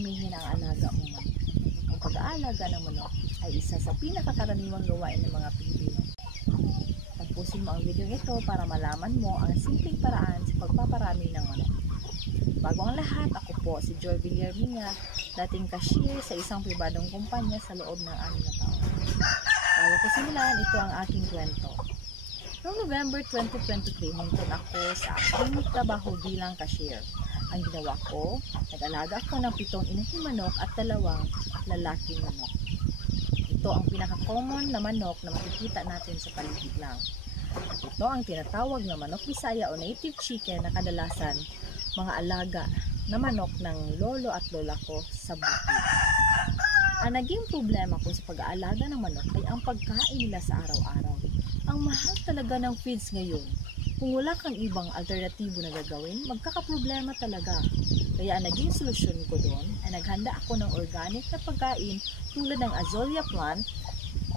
paramihin ang alaga mo manok. Ang pag-aalaga ng manok ay isa sa pinakakaraniwang gawain ng mga Pilipino. Tapusin mo ang video ito para malaman mo ang simpleng paraan sa pagpaparami ng manok. Bago ang lahat, ako po si Joy Villarmina, dating cashier sa isang pribadong kumpanya sa loob ng 6 na taon. Bago ko simulan, ito ang aking kwento. Noong November 2023, huntun ako sa aking trabaho bilang cashier. Ang ginawa ko, nag-alaga ako ng 7 inahing manok at 2 lalaking manok. Ito ang pinaka-common na manok na makikita natin sa paligid lang. Ito ang tinatawag na manok Bisaya o native chicken na kadalasan mga alaga na manok ng lolo at lola ko sa bukid. Ang naging problema ko sa pag-aalaga ng manok ay ang pagkain nila sa araw-araw. Ang mahal talaga ng feeds ngayon. Kung wala kang ibang alternatibo na gagawin, magkakaproblema talaga. Kaya ang naging solusyon ko doon ay naghanda ako ng organic na pagkain tulad ng azalea plant.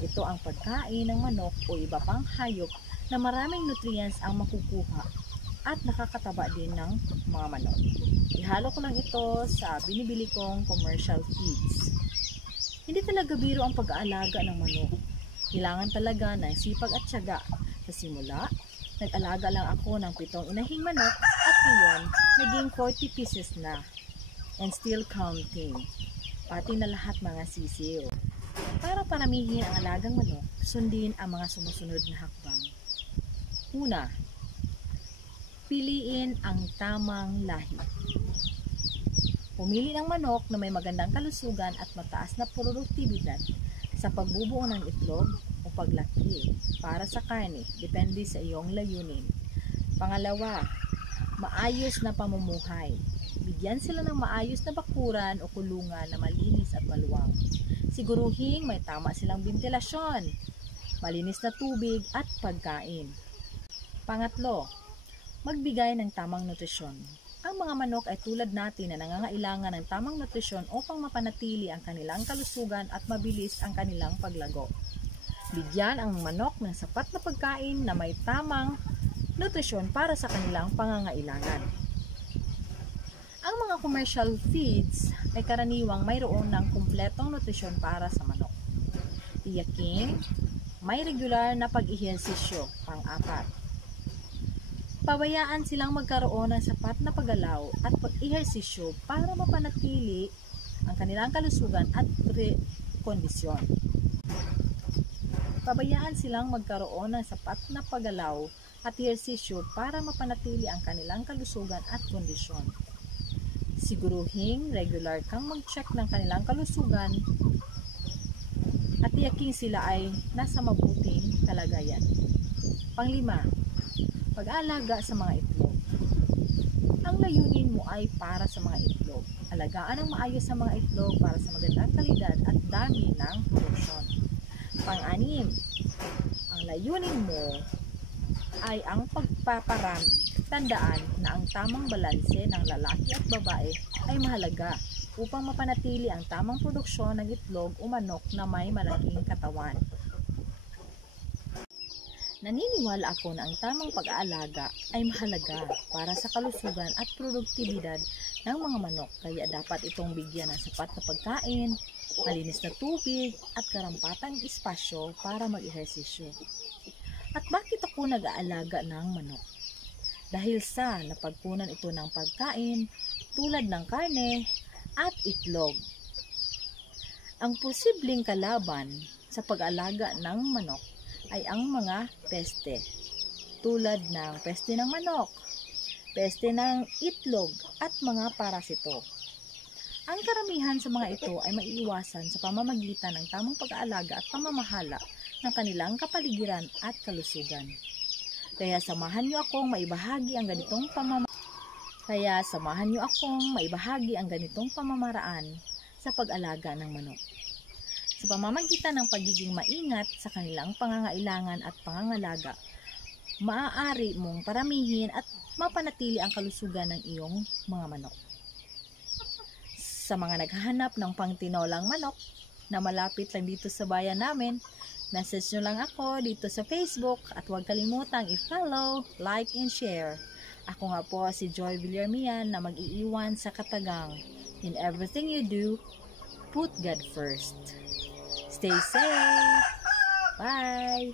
Ito ang pagkain ng manok o iba pang hayop na maraming nutrients ang makukuha at nakakataba din ng mga manok. Ihalo ko lang ito sa binibili kong commercial feeds. Hindi talaga biro ang pag-aalaga ng manok. Kailangan talaga ng sipag at tiyaga. Sa simula, nag-alaga lang ako ng 7 inahing manok at ngayon, naging 40 pieces na. And still counting. Pati na lahat mga sisiw. Para paramihin ang alagang manok, sundin ang mga sumusunod na hakbang. Una, piliin ang tamang lahi. Pumili ng manok na may magandang kalusugan at mataas na produktibidad sa pagbubuo ng itlog o paglaki para sa karne, depende sa iyong layunin. Pangalawa, maayos na pamumuhay. Bigyan sila ng maayos na bakuran o kulungan na malinis at maluwang. Siguruhing may tama silang ventilasyon, malinis na tubig at pagkain. Pangatlo, magbigay ng tamang nutrisyon. Ang mga manok ay tulad natin na nangangailangan ng tamang nutrisyon upang mapanatili ang kanilang kalusugan at mabilis ang kanilang paglago. Bigyan ang manok ng sapat na pagkain na may tamang nutrisyon para sa kanilang pangangailangan. Ang mga commercial feeds ay karaniwang mayroon ng kumpletong nutrisyon para sa manok. Tiyaking may regular na pag-ehersisyo. Pang-apat, pabayaan silang magkaroon ng sapat na paggalaw at pag-ehersisyo para mapanatili ang kanilang kalusugan at kondisyon. Pabayaan silang magkaroon ng sapat na paggalaw at ehersisyo para mapanatili ang kanilang kalusugan at kondisyon. Siguruhing regular kang mag-check ng kanilang kalusugan at tiyaking sila ay nasa mabuting kalagayan. Panglima, pag-aalaga sa mga itlog. Ang layunin mo ay para sa mga itlog. Alagaan ng maayos sa mga itlog para sa magandang kalidad at dami ng produksyon. Pang-anim, ang layunin mo ay ang pagpaparami. Tandaan na ang tamang balanse ng lalaki at babae ay mahalaga upang mapanatili ang tamang produksyon ng itlog o manok na may malaking katawan. Naniniwala ako na ang tamang pag-aalaga ay mahalaga para sa kalusugan at produktibidad ng mga manok, kaya dapat itong bigyan ng sapat na pagkain, malinis na tubig at karampatang espasyo para mag-ehersisyo. At bakit ako nag-aalaga ng manok? Dahil sa napagkunan ito ng pagkain tulad ng karne at itlog. Ang posibleng kalaban sa pag-aalaga ng manok ay ang mga peste, tulad ng peste ng manok, peste ng itlog at mga parasito. Ang karamihan sa mga ito ay maiiwasan sa pamamagitan ng tamang pag-aalaga at pamamahala ng kanilang kapaligiran at kalusugan. Kaya samahan niyo akong maibahagi ang ganitong pamamaraan sa pag-alaga ng manok. Sa pamamagitan ng pagiging maingat sa kanilang pangangailangan at pangangalaga, maaari mong paramihin at mapanatili ang kalusugan ng iyong mga manok. Sa mga naghahanap ng pangtinolang manok na malapit lang dito sa bayan namin, message nyo lang ako dito sa Facebook at huwag kalimutang i-follow, like, and share. Ako nga po si Joy Villarmina na mag-iiwan sa katagang. In everything you do, put God first. Stay safe. Bye.